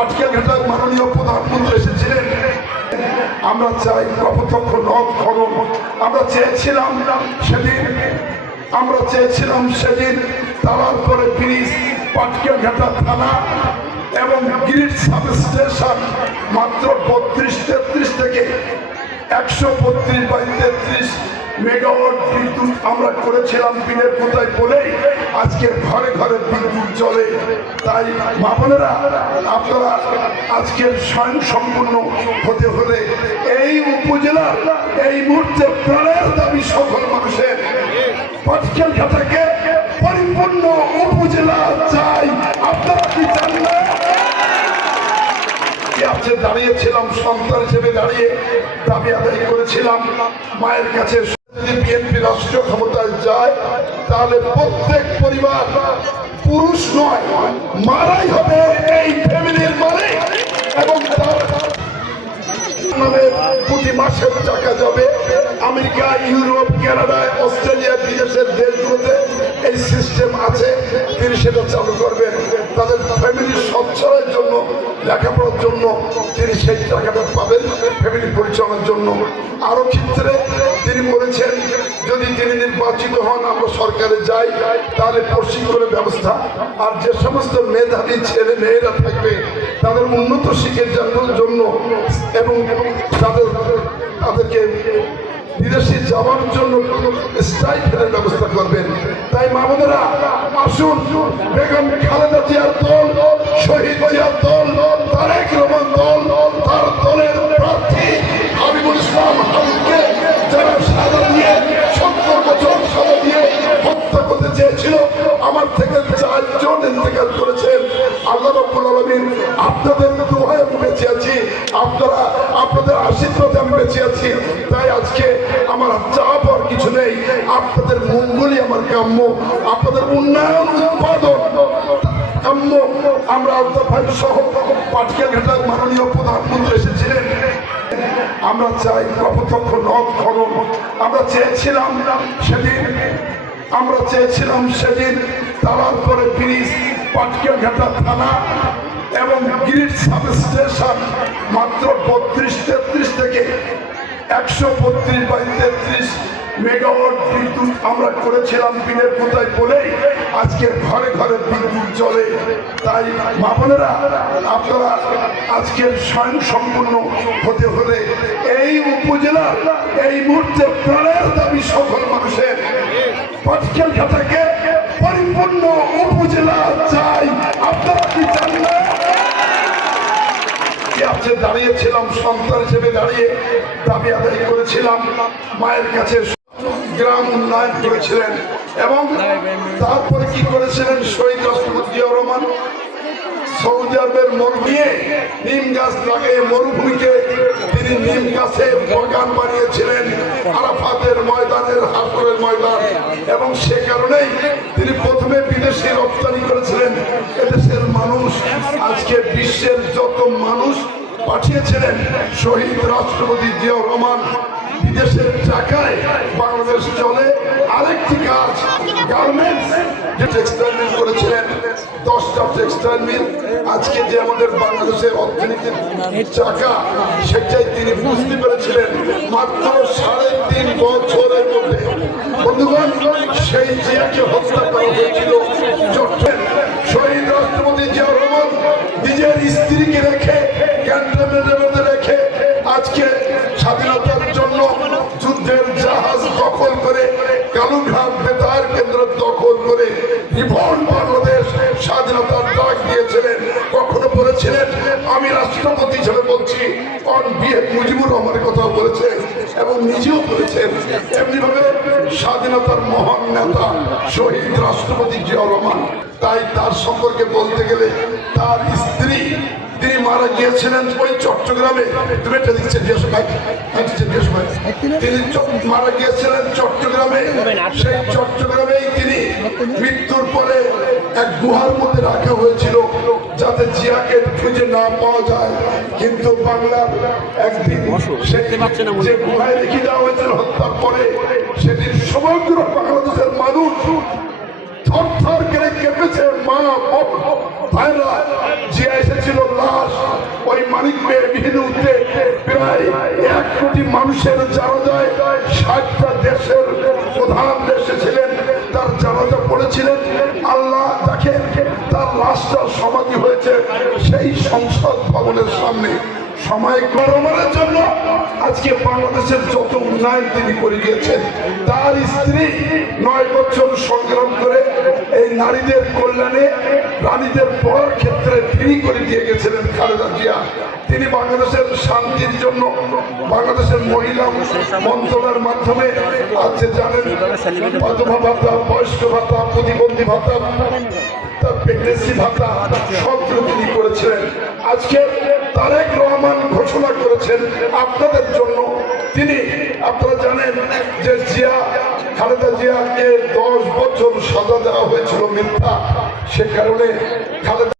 পাটকেল ঘাটার মাননীয় প্রধানমন্ত্রী এসেছিলেন। আমরা চাই কপোতক্ষ নদ খনন। আমরা চেয়েছিলাম সেদিন, আমরা চেয়েছিলাম সেদিন তালার করে ব্রিজ পাটকেলঘাটা থানা এবং গ্রিড সাব স্টেশন মাত্র বত্রিশ তেত্রিশ থেকে একশো বত্রিশ বাই তেত্রিশ মেগাওয়াট বিদ্যুৎ আমরা করেছিলাম বিলের কোথায় বলেই আজকে ঘরে ঘরে বিদ্যুৎ চলে তাই মামনেরা আপনারা আজকে স্বয়ং সম্পূর্ণ হতে হলে এই উপজেলা এই মুহূর্তে প্রাণের দাবি সকল মানুষের। পাটকেল ঘাটাকে পরিপূর্ণ উপজেলা চাই। আপনারা কি চান না? দাঁড়িয়েছিলাম, সন্তান হিসেবে দাঁড়িয়ে দাবি আদায় করেছিলাম। মায়ের কাছে যদি বিএনপি রাষ্ট্রীয় ক্ষমতায় যায়, তাহলে প্রত্যেক পরিবার পুরুষ নয়, মারাই হবে এই ফ্যামিলির মানে এবং প্রতি মাসের টাকা যাবে আমেরিকা, ইউরোপ, কানাডায়, অস্ট্রেলিয়া, বিদেশের দেশগুলোতে। এই সিস্টেম আছে, তিনি সেটা চালু করবেন। তাদের ফ্যামিলির জন্য, লেখাপড়ার জন্য, তিনি সেই টাকাটা পাবেন ফ্যামিলি পরিচালনার জন্য। আরও ক্ষেত্রে তিনি বলেছেন, যদি তিনি নির্বাচিত হন, আমরা সরকারে যাই, তাহলে প্রশিক্ষণের ব্যবস্থা। আর যে সমস্ত মেধাবী ছেলে মেয়েরা থাকবে, তাদের উন্নত শিক্ষার জন্য- এবং তাদের, তাদেরকে বিদেশে যাওয়ার জন্য স্টাইফের ব্যবস্থা করবেন। তাই মামুনেরা আসুন, বেগম খালেদা জিয়ার দল শহীদ জিয়ার দল তারেক রহমান দল, তার দলের প্রার্থী হাবিবুল ইসলাম হাবিবকে যারা সাদা দিয়ে, সত্তর বছর সাদা দিয়ে হত্যা করতে চেয়েছিল, আমার থেকে চারজন ইন্তেকাল করেছেন। আল্লাহ রব্বুল আলমিন আপনাদের দোহায় আমি বেঁচে আছি, আপনারা, আপনাদের আশীর্বাদে আমি বেঁচে আছি। তাই আজকে আমার চাপ আর কিছু নেই, আপনাদের মঙ্গলই আমার কাম্য আলতা ভাই সহ মাননীয় প্রধানমন্ত্রী এসেছিলেন। আমরা চাই কপোতক্ষ নদ খনন। আমরা চেয়েছিলাম সেদিন, আমরা চেয়েছিলাম সেদিন তালার করে ব্রিজ পাটকেল ঘাটা থানা এবং গ্রিড সাব স্টেশন মাত্র বত্রিশ তেত্রিশ থেকে একশো বত্রিশ বাই তেত্রিশ মেগাওয়াট বিদ্যুৎ আমরা করেছিলাম বিলের কোথায় বলেই আজকে ঘরে ঘরে বিদ্যুৎ চলে তাই মামনেরা আপনারা আজকে স্বয়ং সম্পূর্ণ হতে হলে এই উপজেলা এই মুহূর্তে প্রাণের দাবি সকল মানুষের। পাটকেল ঘাটাকে পরিপূর্ণ উপজেলা চাই। আপনারা কি চান না? দাঁড়িয়েছিলাম সন্তান হিসেবে দাঁড়িয়ে দাবি আদায় করেছিলাম, মায়ের কাছে গ্রাম উন্নয়ন করেছিলেন এবং তারপরে কি করেছিলেন? শহীদ রাষ্ট্রপতি রহমান সৌদি আরবের মরুভূমিয়ে নিম গাছ লাগিয়ে মরুভূমিকে তিনি নিম গাছের বাগান বানিয়েছিলেন। আরাফাতের ময়দানের হাসরের ময়দান। এবং সে কারণেই তিনি প্রথমে বিদেশে রপ্তানি করেছিলেন। এদেশের মানুষ, আজকে বিশ্বের যত মানুষ পাঠিয়েছিলেন, শহীদ রাষ্ট্রপতি জিয়াউর রহমান বিদেশের টাকায় বাংলাদেশ চলে, আরেকটি কাজ গার্মেন্টস যে টেক্সটাইল মিল করেছিলেন, দশটা টেক্সটাইল মিল আজকে যে আমাদের বাংলাদেশের অর্থনীতির চাকা, সেটাই তিনি বুঝতে পেরেছিলেন মাত্র সাড়ে তিন বছরের মধ্যে। বন্ধুগণ, সেই জিয়াকে হত্যা করা দখল করে, কালুঘাট বেতার কেন্দ্র দখল করে রিভল্ট বাংলাদেশ স্বাধীনতার ডাক দিয়েছিলেন, কখনো বলেছিলেন, আমি রাষ্ট্রপতি হিসেবে বলছি মুজিবুর রহমানের কথা বলেছেন এবং নিজেও বলেছেন এমনি ভাবে স্বাধীনতার মহান নেতা শহীদ রাষ্ট্রপতি জিয়াউর রহমান। তাই তার সম্পর্কে বলতে গেলে তার মারা গিয়েছিলেন ওই চট্টগ্রামে। তুমি এটা দিচ্ছে জিজ্ঞেস ভাই। জিজ্ঞেস ভাই। তিনি মারা গিয়েছিলেন চট্টগ্রামে। সেই চট্টগ্রামেই তিনি মৃত্যুর পরে এক গুহার মধ্যে রাখা হয়েছিল যাতে জিয়াকে খুঁজে না পাওয়া যায়। কিন্তু বাংলার একদিন যে গুহায় রেখে দেওয়া হয়েছিল হত্যার পরে সেদিন সমগ্র বাংলাদেশের মানুষ থর থর করে কেঁপেছে মা ভাইরা। জিয়া এসেছিল লাশ। ওই মানিক মেয়ে বিহিনুতে প্রায় এক কোটি মানুষের জানাজায় ষাটটা দেশের প্রধান দেশে ছিলেন, তার জানাজা পড়েছিলেন। আল্লাহ দেখেন তার লাশটা সমাধি হয়েছে সেই সংসদ ভবনের সামনে। সময় গরমের জন্য আজকে বাংলাদেশের যত উন্নয়ন তিনি করে গিয়েছেন, তার স্ত্রী নয় বছর সংগ্রাম করে এই নারীদের কল্যাণে রানীদের পর ক্ষেত্রে তিনি করে দিয়ে গেছিলেন খালেদা জিয়া। তিনি বাংলাদেশের শান্তির জন্য বাংলাদেশের মহিলা মন্ত্রণালয়ের মাধ্যমে আজকে জানেন মধ্যমা ভাতা, বয়স্ক ভাতা, প্রতিবন্ধী ভাতা, তার প্রেগনেন্সি ভাতা, সবগুলো তিনি করেছিলেন। আজকে তারেক রহমান ঘোষণা করেছেন আপনাদের জন্য। তিনি, আপনারা জানেন যে জিয়া, খালেদা জিয়াকে দশ বছর সাজা দেওয়া হয়েছিল মিথ্যা। সে কারণে খালেদা